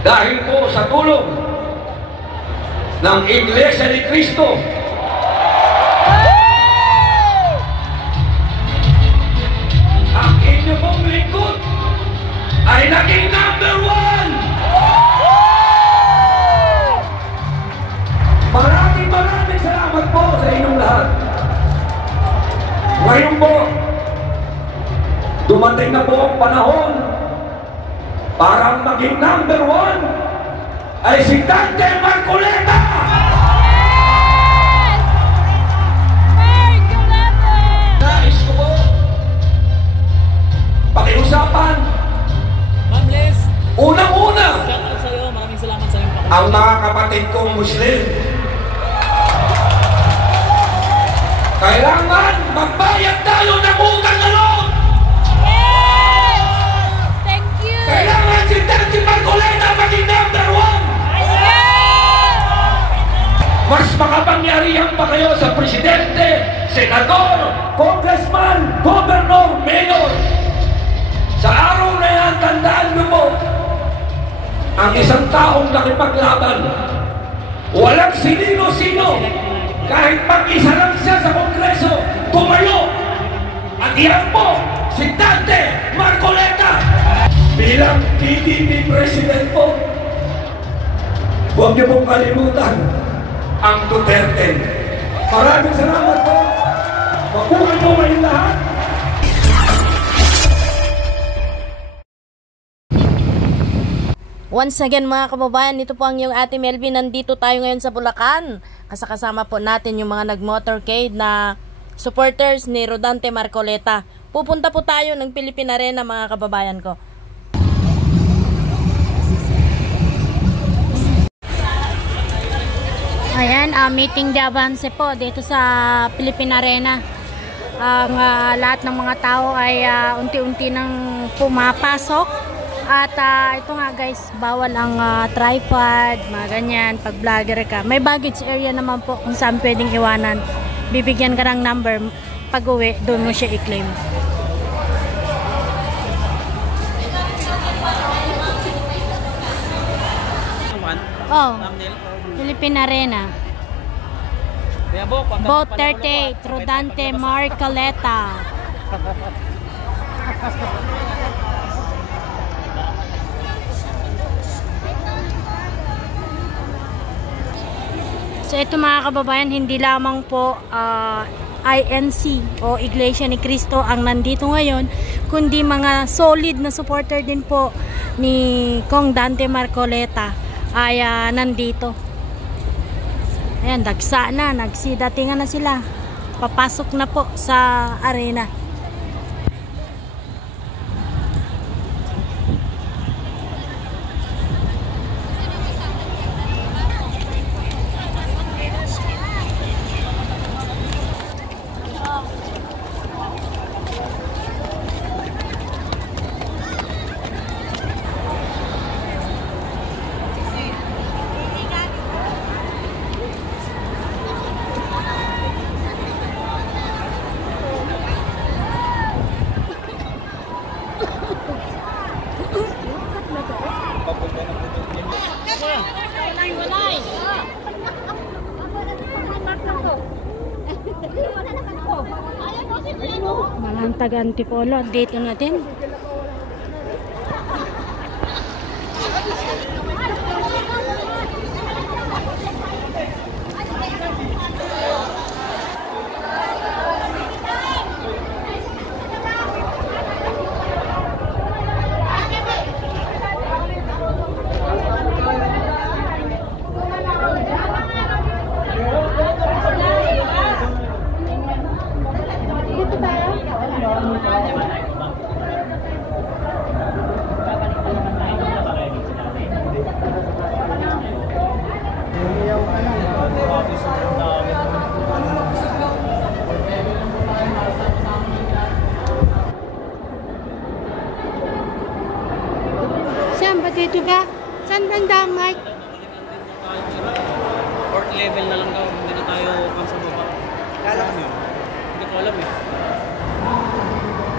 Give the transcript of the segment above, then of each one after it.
Dahil po sa tulong ng Iglesia ni Cristo, ang inyo pong lingkod ay naging number 1. Maraming salamat po sa inyong lahat. Ngayon po, dumating na po ang panahon para maging number 1 ay si Dante Marcoleta! Yes! Marcoleta! Nais ko po pakiusapan. Ma'am Les, Unang-una, shout out sa'yo. Maraming salamat sa iyong pakita. ang mga kapatid kong Muslim. Kailangan magbayad tayo ng utang na loob! Yes! Thank you! Kailangan si Dante Marcoleta maging number 1! Yes! Mas makapangyarihan pa kayo sa presidente, senador, congressman, governor, mayor. Sa araw na yan, tandaan niyo po, ang isang taong nakipaglaban, walang sinino-sino, kahit mag-isa lang siya sa kongreso, tumayo. At iyan po, si Dante Marcoleta. Bilang PDP president po, huwag niyo pong kalimutan ang Duterte. Maraming salamat po. Mabuhay po kayong lahat. Once again mga kababayan, ito po ang yung Ate Melvin. Nandito tayo ngayon sa Bulacan. Kasama po natin yung mga nag-motorcade na supporters ni Rodante Marcoleta. Pupunta po tayo ng Philippine Arena mga kababayan ko. Ayan, meeting de avance po dito sa Philippine Arena. Ang lahat ng mga tao ay unti-unti nang pumapasok. At ito nga guys, bawal ang tripod, mga ganyan, pag vlogger ka. May baggage area naman po kung saan pwedeng iwanan. Bibigyan ka ng number, pag uwi, doon mo siya i-claim. Oh, Philippine Arena. Boat 38, Rodante Marcoleta. So ito mga kababayan, hindi lamang po INC o Iglesia ni Cristo ang nandito ngayon, kundi mga solid na supporter din po ni Kong Dante Marcoleta ay nandito. Ayan, dagsa na, nagsidatingan na sila. Papasok na po sa arena. Malang taga-Antipolo, dito natin. Saan ba dito ka? Saan banda, Mike? Fourth level na lang daw, hindi na tayo sa baba. Kala ko yun. Hindi ko alam eh.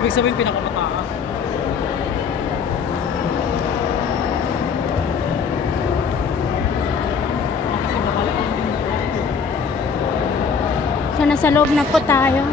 Ibig sabihin, pinakamataas. nasa loob na po tayo.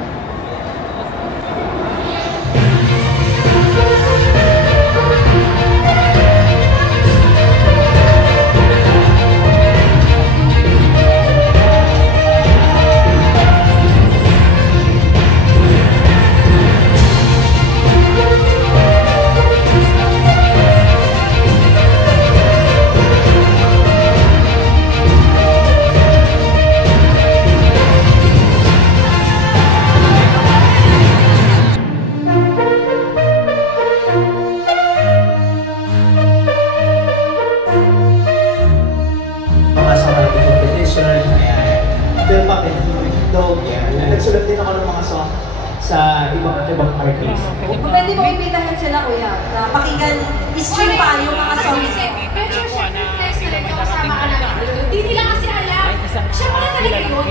Nagsulat din ako ng mga song sa ibang artists. Pwede mo imbitahan sila, kuya, na pakinggan, i-stream pa yung mga songs. Pero syempre, next na rin yung kasama ka namin. Di nila kasi alam. Siya pala talaga yun.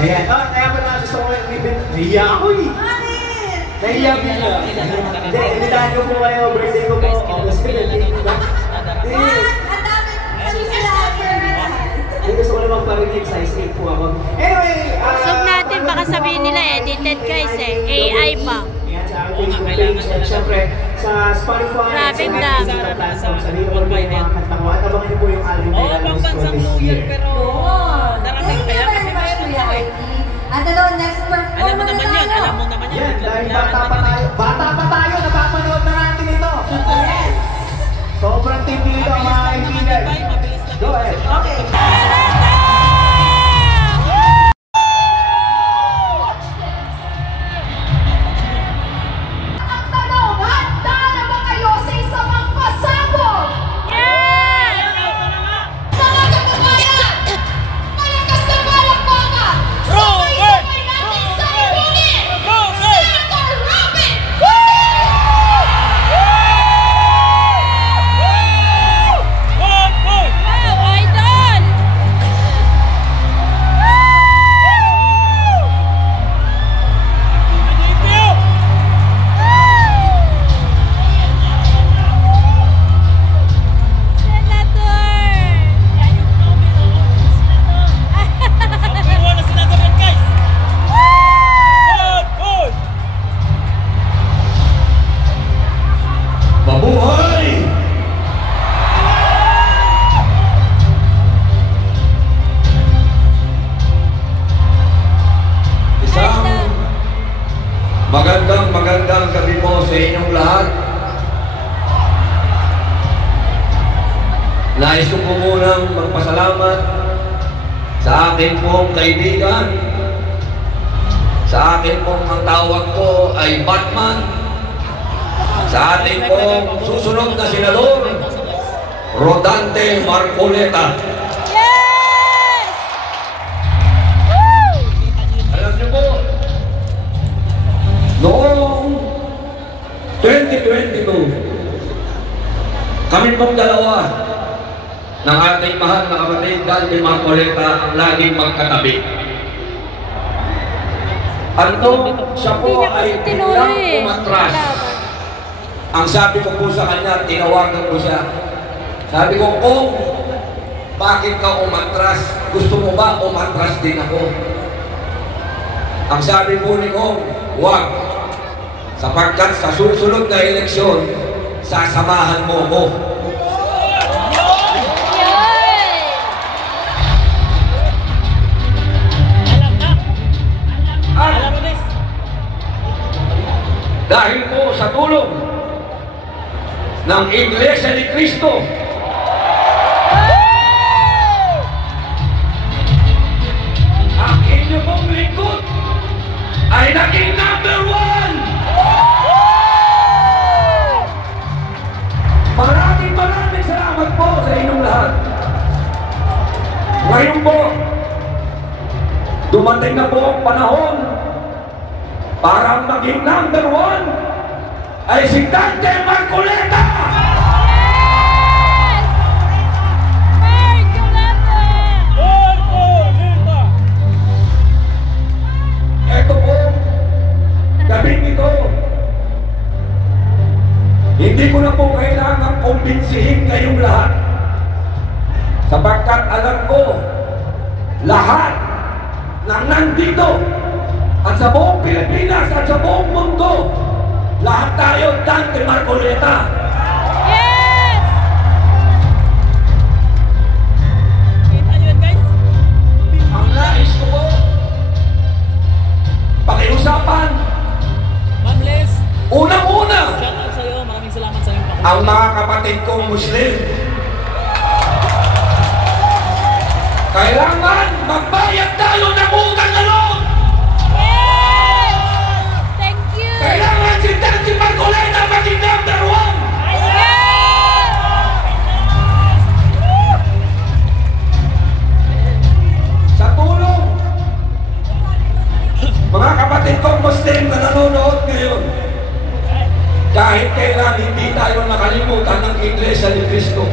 Ayan, kaya pa naman gusto ko yung ribbon. Nahiya ako eh. Bakit? Nahiya bigla. Hindi, invitahan ko po kayo. Birthday ko po. August 17. Ang dami. Kasi sila Hindi gusto ko na magparinig. Size 8 po ako. Anyway, Zoom natin, baka sabihin nila edited guys eh. AI pa. Ayan, sa aking Facebook page. At syempre, sa Spotify. Grabing sa dami. digital platform. Sa dito ko po yung mga kanta ko. At abangan niyo po yung album na ilalabas ko this year. Thank you very much, Kuya Artie. At ano, next performer Alam mo naman na yan, tayo. alam mo naman yan. Yan, dahil bata pa tayo, napapanood na natin ito. Yes. Sobrang tindi nito ang mga kaibigan. Go ahead. Okay. Ang tanong, handa na ba kayo sa isang magpasabog? Mga kababayan! Malakas na palakpakan! Sabay-sabay natin sabugin! Senator Robin! Wow, idol! Mabuhay! Isang magandang gabi po sa inyong lahat. Nais ko po munang magpasalamat sa akin pong kaibigan. Sa akin pong ang tawag ko ay Batman. Sa ating pong susunod na senador, Rodante Marcoleta. Yes! Alam niyo po, noong 2022, kami pong dalawa ng ating mahal na kapatid Dante Marcoleta ang laging magkatabi. Ano, siya po Hindi niya kasi ay tinuloy biglang eh. umatras. Ang sabi ko po sa kanya, tinawagan ko siya. Sabi ko, Kong, bakit ka umatras? Gusto mo ba umatras din ako? Ang sabi po ni Kong, wag. Sapagkat sa susunod na eleksyon, sasamahan mo ko. At dahil po sa tulong ng Iglesia ni Cristo, ang inyo pong lingkod ay naging number 1! Maraming salamat po sa inyong lahat. Ngayon po, dumating na po ang panahon para maging number 1 ay si Dante Marcoleta! Ito po, gabing ito, hindi ko na po kailangan kumbinsihin kayong lahat sapagkat alam ko lahat ng nandito at sa buong Pilipinas at sa buong mundo, lahat tayo Dante Marcoleta. Yes! Kita nyo yun, guys? Ang nais ko po, pakiusapan, Ma'am Les, unang-una, shout out sa'yo. Maraming salamat sa iyong pakiusap. ang mga kapatid kong Muslim. Kailangan magbayad tayo ng utang na loob. Yes! Thank you! Kailangan si Dante Marcoleta maging number 1. Yes! Sa tulong, mga kapatid kong Muslim na nanonood ngayon, kahit kailan hindi tayo nakalimutan ng Iglesia ni Cristo.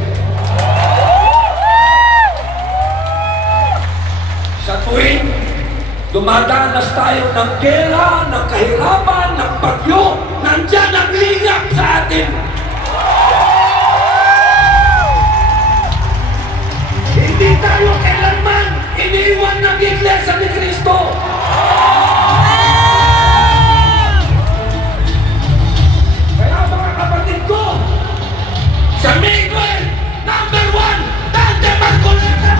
Sa tuwing dumadanas tayo ng gera, ng kahirapan, ng bagyo, nandyan ang lingap sa atin. Hindi tayo kailanman iniwan ng Iglesia ni Cristo. Kaya mga kapatid ko, sa Miguel, number 1, Dante Marcoleta!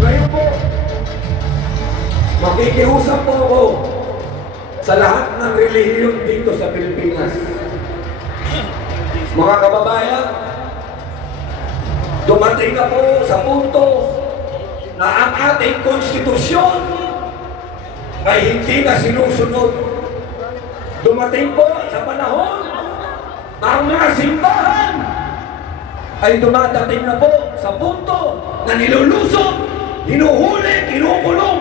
Ngayon po, makikiusap po ako sa lahat ng relihiyon dito sa Pilipinas. Mga kababayan, dumating na po sa punto na ang ating konstitusyon ay hindi na sinusunod. Dumating po sa panahon na ang mga simbahan ay dumadating na po sa punto na nilulusog, hinuhuli, kinukulong.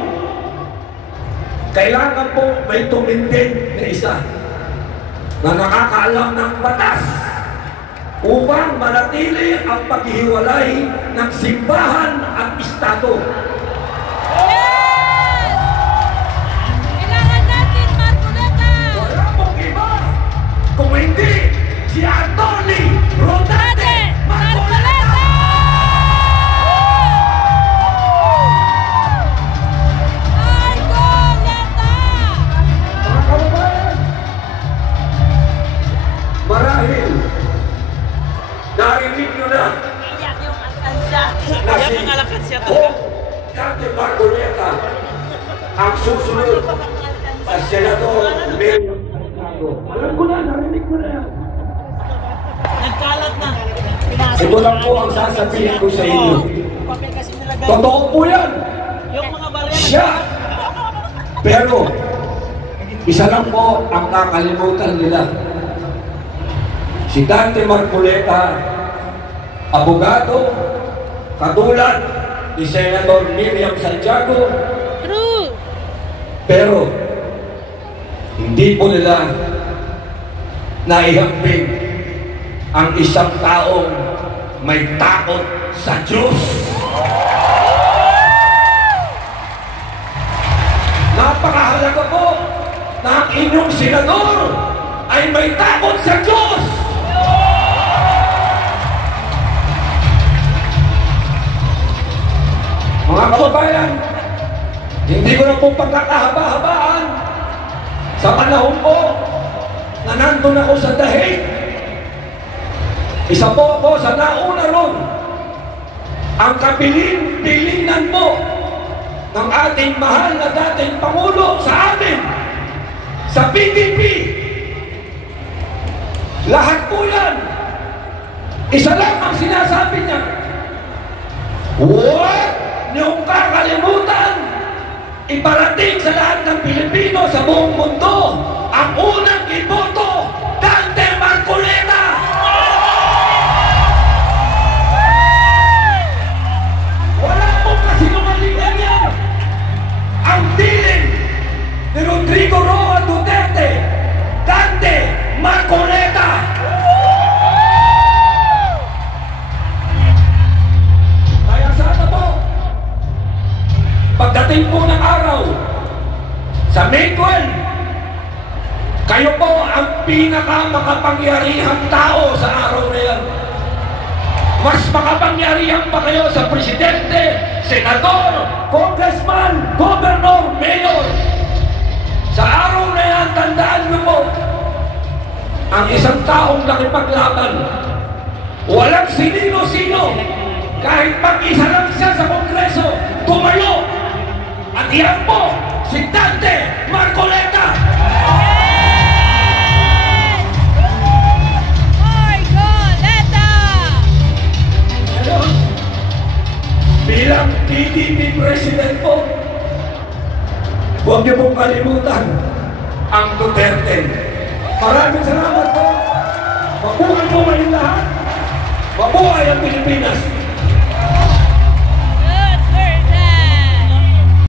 Kailangan po may tumindig na isa na nakakaalam ng batas upang manatili ang paghihiwalay ng simbahan at Estado. Yes! Kailangan natin, Marcoleta! Wala pong iba kung hindi si Atty. Rodante Marcoleta! Marcoleta! Mga kababayan, marahil narinig nyo na Iyak yung alkansya. na Iyak si ang alkansya talaga. Dante Marcoleta ang susunod sa Senador Mayor Santiago. Alam ko na, narinig mo na yan. Nagkalat na. Ito lang po ang sasabihin ko sa inyo. Papel kasi nilagay. Totoo po yan. Yung mga barya. Siya. Pero, isa lang po ang nakalimutan nila. Si Dante Marcoleta, abogado, katulad ni Senator Miriam Santiago, True! pero hindi po nila naihambing ang isang taong may takot sa Diyos. Napakahalaga po na ang inyong senador ay may takot sa Diyos. Mga kababayan, hindi ko na po pagkakahaba-habaan sa panahon po na nandun ako sa dahig. Isa po ako sa nauna ron. Ang kabilin-bilinan po ng ating mahal na dating Pangulo sa amin, sa PDP. Lahat po yan. Isa lang ang sinasabi niya. Huwag niyong kakalimutan iparating sa lahat ng Pilipino sa buong mundo ang unang iboto, Dante Marcoleta! Wala pong kasinungalingan yan! Ang dilim ni Rodrigo Roa Duterte, Dante Marcoleta! Kaya sana po, pagdating po ng araw, Sa May 12, kayo po ang pinakamakapangyarihang tao sa araw na yan. Mas makapangyarihan pa kayo sa presidente, senador, congressman, governor, mayor. Sa araw na yan, tandaan niyo po, ang isang taong nakipaglaban, walang sinino-sino, kahit mag-isa lang siya sa kongreso, tumayo. At yan po, si Dante Marcoleta. Bilang PDP President po, huwag niyo pong kalimutan ang Duterte. Maraming salamat po. Mabuhay po kayong lahat. Mabuhay ang Pilipinas.